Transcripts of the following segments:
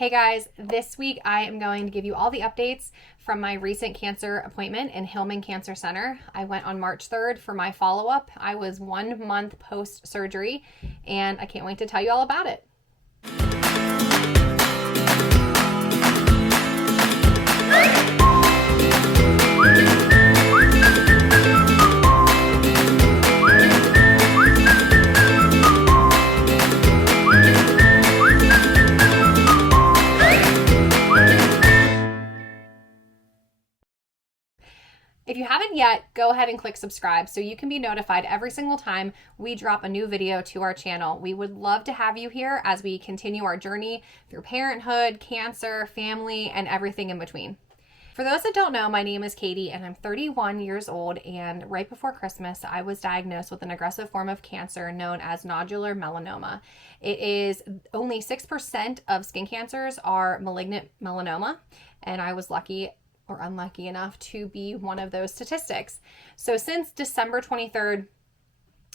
Hey guys, this week I am going to give you all the updates from my recent cancer appointment in Hillman Cancer Center. I went on March 3rd for my follow-up. I was 1 month post-surgery, and I can't wait to tell you all about it. If you haven't yet, go ahead and click subscribe so you can be notified every single time we drop a new video to our channel. We would love to have you here as we continue our journey through parenthood, cancer, family, and everything in between. For those that don't know, my name is Katie and I'm 31 years old, and right before Christmas, I was diagnosed with an aggressive form of cancer known as nodular melanoma. It is only 6% of skin cancers are malignant melanoma, and I was lucky or unlucky enough to be one of those statistics. So since December 23rd,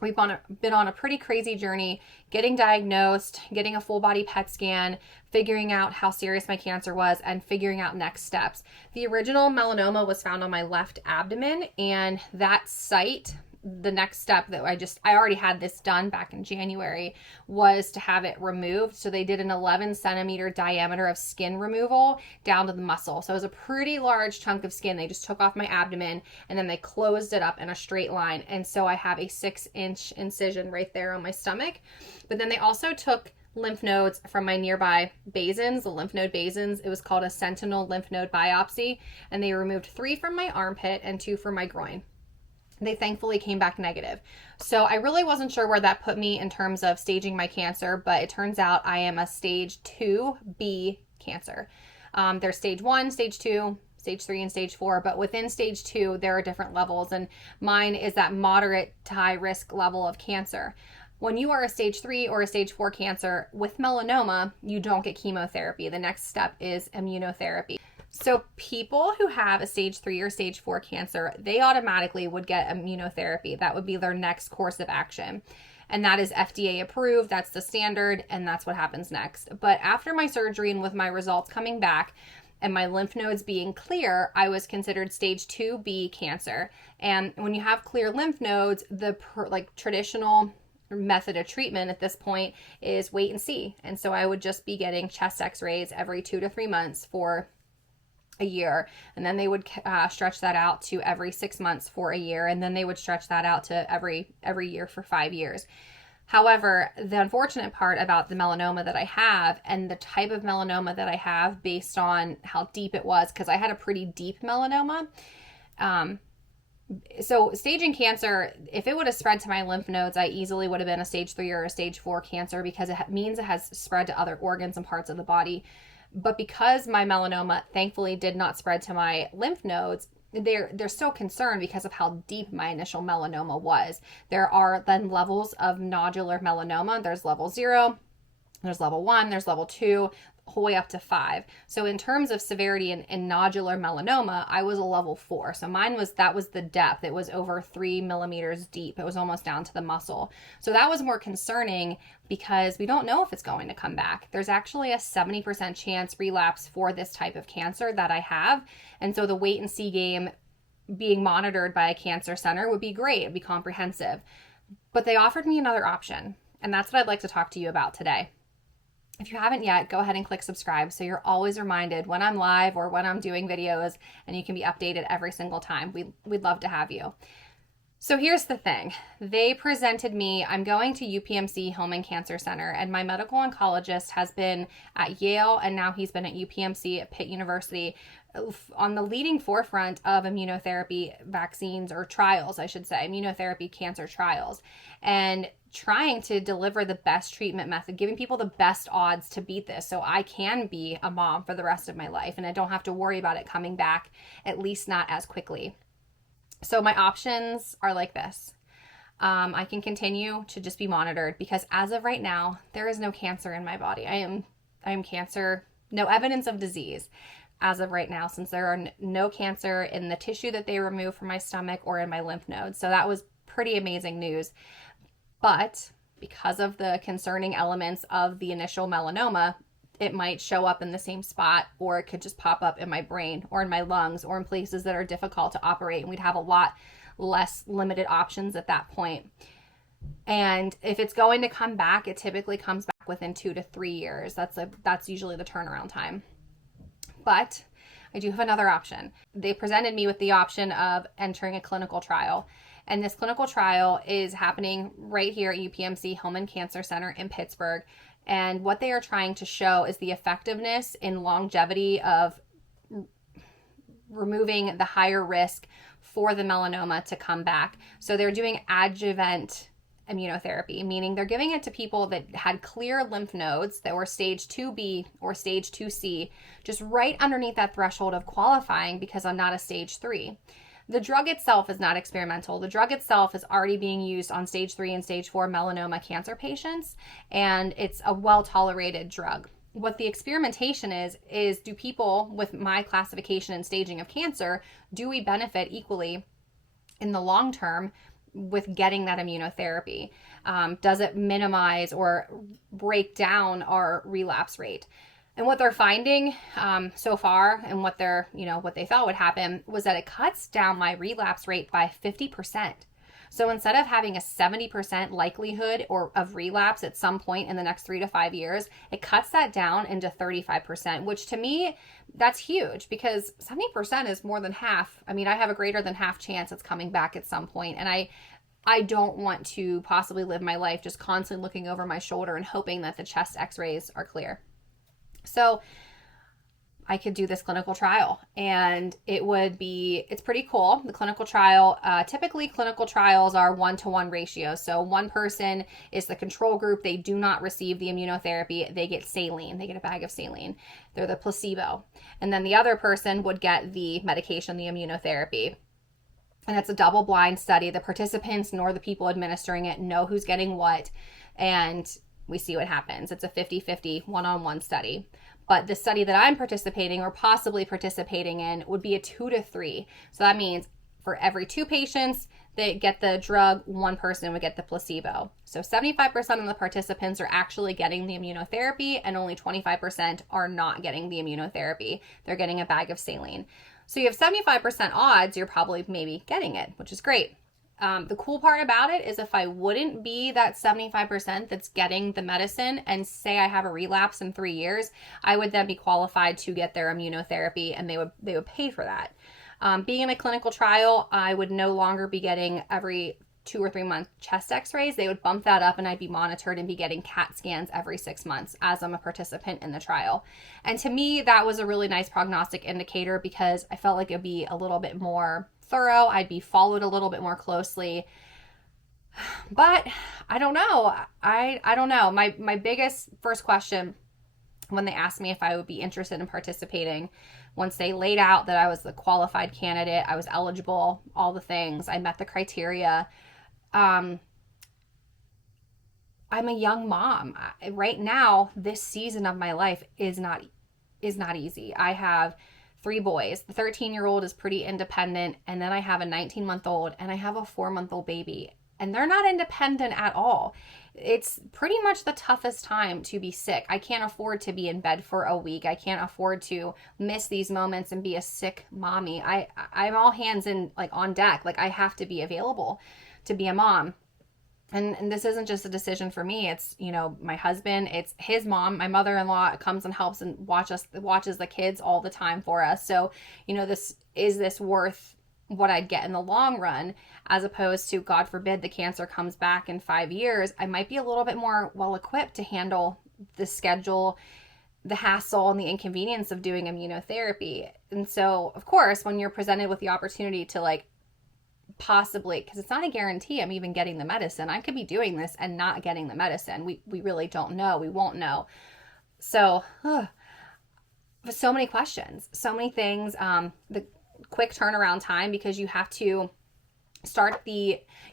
we've been on a pretty crazy journey, getting diagnosed, getting a full body PET scan, figuring out how serious my cancer was, and figuring out next steps. The original melanoma was found on my left abdomen, and that site, the next step that I already had this done back in January, was to have it removed. So they did an 11 centimeter diameter of skin removal down to the muscle. So it was a pretty large chunk of skin. They just took off my abdomen and then they closed it up in a straight line. And so I have a 6-inch incision right there on my stomach. But then they also took lymph nodes from my nearby basins, the lymph node basins. It was called a sentinel lymph node biopsy. And they removed 3 from my armpit and 2 from my groin. They thankfully came back negative. So I really wasn't sure where that put me in terms of staging my cancer, but it turns out I am a stage 2B cancer. There's stage 1, stage 2, stage 3, and stage 4, but within stage 2, there are different levels, and mine is that moderate to high risk level of cancer. When you are a stage 3 or a stage 4 cancer with melanoma, you don't get chemotherapy. The next step is immunotherapy. So people who have a stage 3 or stage 4 cancer, they automatically would get immunotherapy. That would be their next course of action. And that is FDA approved. That's the standard, and that's what happens next. But after my surgery and with my results coming back and my lymph nodes being clear, I was considered stage 2B cancer. And when you have clear lymph nodes, the traditional method of treatment at this point is wait and see. And so I would just be getting chest x-rays every 2 to 3 months for a year, and then they would stretch that out to every 6 months for a year, and then they would stretch that out to every year for 5 years. However, the unfortunate part about the melanoma that I have and the type of melanoma that I have based on how deep it was, because I had a pretty deep melanoma. So staging cancer, if it would have spread to my lymph nodes, I easily would have been a stage 3 or a stage 4 cancer, because it means it has spread to other organs and parts of the body. But because my melanoma thankfully did not spread to my lymph nodes, they're still concerned because of how deep my initial melanoma was. There are then levels of nodular melanoma. There's level 0, there's level 1, there's level 2, whole way up to 5. So in terms of severity in nodular melanoma, I was a level 4. So that was the depth. It was over 3 millimeters deep. It was almost down to the muscle. So that was more concerning because we don't know if it's going to come back. There's actually a 70% chance relapse for this type of cancer that I have. And so the wait and see game, being monitored by a cancer center, would be great. It'd be comprehensive. But they offered me another option. And that's what I'd like to talk to you about today. If you haven't yet, go ahead and click subscribe so you're always reminded when I'm live or when I'm doing videos, and you can be updated every single time. We'd love to have you. So here's the thing. They presented me, I'm going to UPMC Hillman Cancer Center, and my medical oncologist has been at Yale, and now he's been at UPMC at Pitt University on the leading forefront of immunotherapy vaccines, or trials, I should say, immunotherapy cancer trials, and trying to deliver the best treatment method, giving people the best odds to beat this so I can be a mom for the rest of my life and I don't have to worry about it coming back, at least not as quickly. So my options are like this. I can continue to just be monitored because as of right now, there is no cancer in my body. I am cancer, no evidence of disease as of right now, since there are no cancer in the tissue that they removed from my stomach or in my lymph nodes. So that was pretty amazing news. But because of the concerning elements of the initial melanoma, it might show up in the same spot, or it could just pop up in my brain or in my lungs or in places that are difficult to operate. And we'd have a lot less limited options at that point. And if it's going to come back, it typically comes back within 2 to 3 years. That's usually the turnaround time. But I do have another option. They presented me with the option of entering a clinical trial. And this clinical trial is happening right here at UPMC Hillman Cancer Center in Pittsburgh. And what they are trying to show is the effectiveness in longevity of removing the higher risk for the melanoma to come back. So they're doing adjuvant immunotherapy, meaning they're giving it to people that had clear lymph nodes that were stage 2B or stage 2C, just right underneath that threshold of qualifying because I'm not a stage 3. The drug itself is not experimental. The drug itself is already being used on stage 3 and stage 4 melanoma cancer patients, and it's a well-tolerated drug. What the experimentation is do people with my classification and staging of cancer, do we benefit equally in the long term with getting that immunotherapy? Does it minimize or break down our relapse rate? And what they're finding so far, and what they thought would happen, was that it cuts down my relapse rate by 50%. So instead of having a 70% likelihood of relapse at some point in the next 3 to 5 years, it cuts that down into 35%, which to me, that's huge, because 70% is more than half. I mean, I have a greater than half chance it's coming back at some point. And I don't want to possibly live my life just constantly looking over my shoulder and hoping that the chest x-rays are clear. So I could do this clinical trial, and it's pretty cool. The clinical trial, typically clinical trials are 1-to-1 ratios. So one person is the control group. They do not receive the immunotherapy. They get saline. They get a bag of saline. They're the placebo. And then the other person would get the medication, the immunotherapy. And it's a double-blind study. The participants nor the people administering it know who's getting what, and we see what happens. It's a 50-50 one-on-one study. But the study that I'm participating or possibly participating in would be a 2 to 3. So that means for every 2 patients that get the drug, 1 person would get the placebo. So 75% of the participants are actually getting the immunotherapy, and only 25% are not getting the immunotherapy. They're getting a bag of saline. So you have 75% odds you're probably maybe getting it, which is great. The cool part about it is if I wouldn't be that 75% that's getting the medicine, and say I have a relapse in 3 years, I would then be qualified to get their immunotherapy, and they would pay for that. Being in a clinical trial, I would no longer be getting every 2 or 3 month chest x-rays. They would bump that up, and I'd be monitored and be getting CAT scans every 6 months as I'm a participant in the trial. And to me, that was a really nice prognostic indicator, because I felt like it'd be a little bit more thorough. I'd be followed a little bit more closely. But I don't know. I don't know. My biggest first question when they asked me if I would be interested in participating, once they laid out that I was the qualified candidate, I was eligible, all the things, I met the criteria. I'm a young mom. Right now, this season of my life is not easy. I have 3 boys. The 13-year-old is pretty independent, and then I have a 19-month-old, and I have a 4-month-old baby, and they're not independent at all. It's pretty much the toughest time to be sick. I can't afford to be in bed for a week. I can't afford to miss these moments and be a sick mommy. I'm all hands on deck. I have to be available to be a mom. And this isn't just a decision for me. It's, my husband, it's his mom, my mother-in-law comes and helps and watches the kids all the time for us. So, this worth what I'd get in the long run, as opposed to, God forbid, the cancer comes back in 5 years, I might be a little bit more well-equipped to handle the schedule, the hassle, and the inconvenience of doing immunotherapy. And so, of course, when you're presented with the opportunity to possibly, because it's not a guarantee I'm even getting the medicine. I could be doing this and not getting the medicine. We really don't know. We won't know. So, so many questions, so many things. The quick turnaround time, because you have to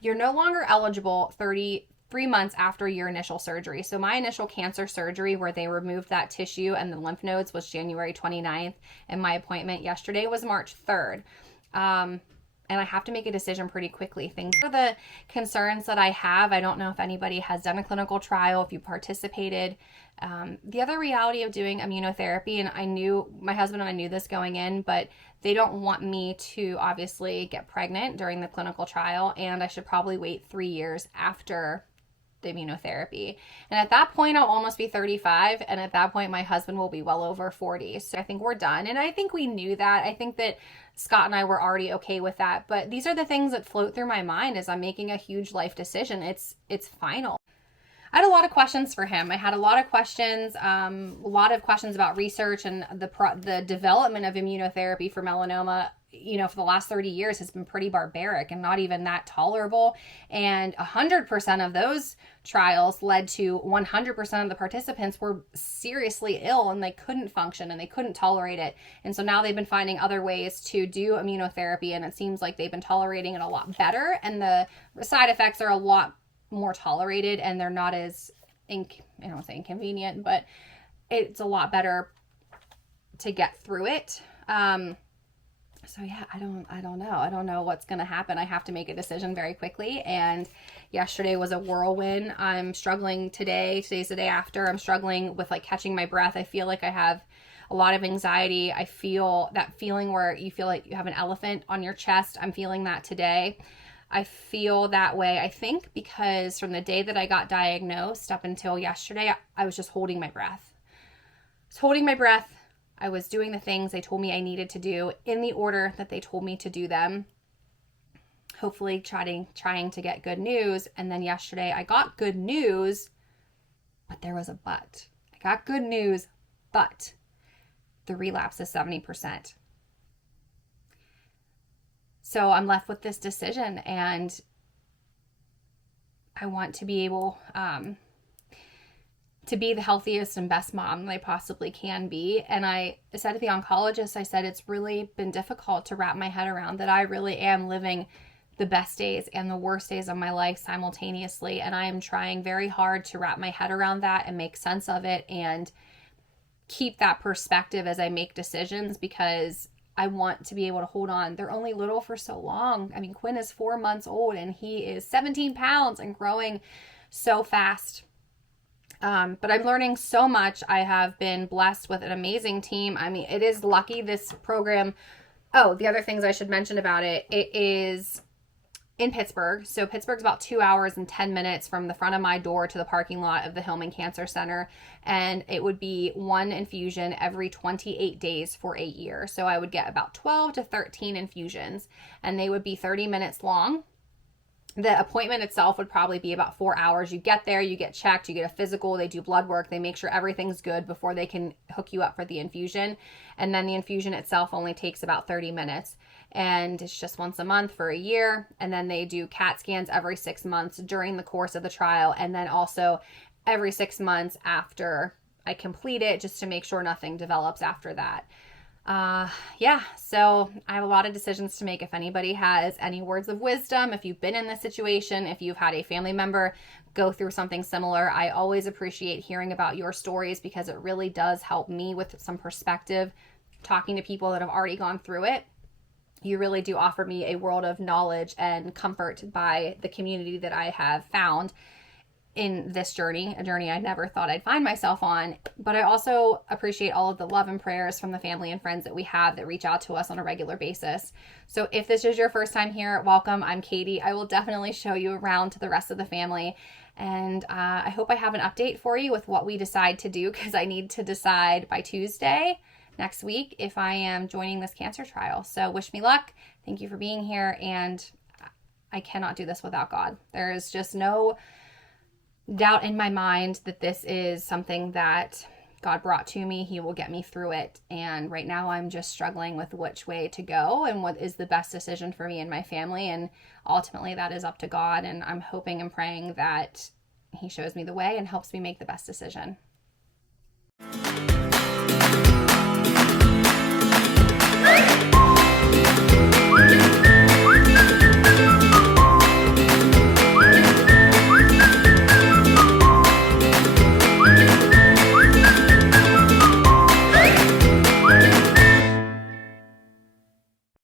you're no longer eligible 3 months after your initial surgery. So my initial cancer surgery, where they removed that tissue and the lymph nodes, was January 29th. And my appointment yesterday was March 3rd. and I have to make a decision pretty quickly. Things are the concerns that I have. I don't know if anybody has done a clinical trial, if you participated. The other reality of doing immunotherapy, and I knew, my husband and I knew this going in, but they don't want me to obviously get pregnant during the clinical trial, and I should probably wait 3 years after the immunotherapy. And at that point, I'll almost be 35. And at that point, my husband will be well over 40. So I think we're done. And I think we knew that. I think that Scott and I were already okay with that. But these are the things that float through my mind as I'm making a huge life decision. It's final. I had a lot of questions for him. I had a lot of questions about research and the development of immunotherapy for melanoma. For the last 30 years has been pretty barbaric and not even that tolerable. And 100% of those trials led to 100% of the participants were seriously ill and they couldn't function and they couldn't tolerate it. And so now they've been finding other ways to do immunotherapy, and it seems like they've been tolerating it a lot better. And the side effects are a lot more tolerated, and they're not as, I don't want to say inconvenient, but it's a lot better to get through it. So yeah, I don't know. I don't know what's going to happen. I have to make a decision very quickly. And yesterday was a whirlwind. I'm struggling today. Today's the day after. I'm struggling with catching my breath. I feel like I have a lot of anxiety. I feel that feeling where you feel like you have an elephant on your chest. I'm feeling that today. I feel that way, I think, because from the day that I got diagnosed up until yesterday, I was just holding my breath. I was holding my breath. I was doing the things they told me I needed to do in the order that they told me to do them. Hopefully trying to get good news. And then yesterday I got good news, but there was a but. I got good news, but the relapse is 70%. So I'm left with this decision, and I want to be able to be the healthiest and best mom that I possibly can be. And I said to the oncologist, I said, it's really been difficult to wrap my head around that I really am living the best days and the worst days of my life simultaneously. And I am trying very hard to wrap my head around that and make sense of it and keep that perspective as I make decisions, because I want to be able to hold on. They're only little for so long. I mean, Quinn is 4 months old and he is 17 pounds and growing so fast. But I'm learning so much. I have been blessed with an amazing team. I mean, it is lucky, this program. Oh, the other things I should mention about it. It is in Pittsburgh. So Pittsburgh's about 2 hours and 10 minutes from the front of my door to the parking lot of the Hillman Cancer Center. And it would be one infusion every 28 days for a year. So I would get about 12 to 13 infusions, and they would be 30 minutes long. The appointment itself would probably be about 4 hours. You get there, you get checked, you get a physical, they do blood work, they make sure everything's good before they can hook you up for the infusion. And then the infusion itself only takes about 30 minutes. And it's just once a month for a year. And then they do CAT scans every 6 months during the course of the trial. And then also every 6 months after I complete it, just to make sure nothing develops after that. So I have a lot of decisions to make. If anybody has any words of wisdom, if you've been in this situation, if you've had a family member go through something similar, I always appreciate hearing about your stories, because it really does help me with some perspective. Talking to people that have already gone through it, you really do offer me a world of knowledge and comfort by the community that I have found in this journey, a journey I never thought I'd find myself on. But I also appreciate all of the love and prayers from the family and friends that we have that reach out to us on a regular basis. So if this is your first time here, welcome. I'm Katie. I will definitely show you around to the rest of the family. And I hope I have an update for you with what we decide to do, because I need to decide by Tuesday next week if I am joining this cancer trial. So wish me luck. Thank you for being here. And I cannot do this without God. There is just no doubt in my mind that this is something that God brought to me. He will get me through it. And right now I'm just struggling with which way to go and what is the best decision for me and my family. And ultimately that is up to God. And I'm hoping and praying that He shows me the way and helps me make the best decision.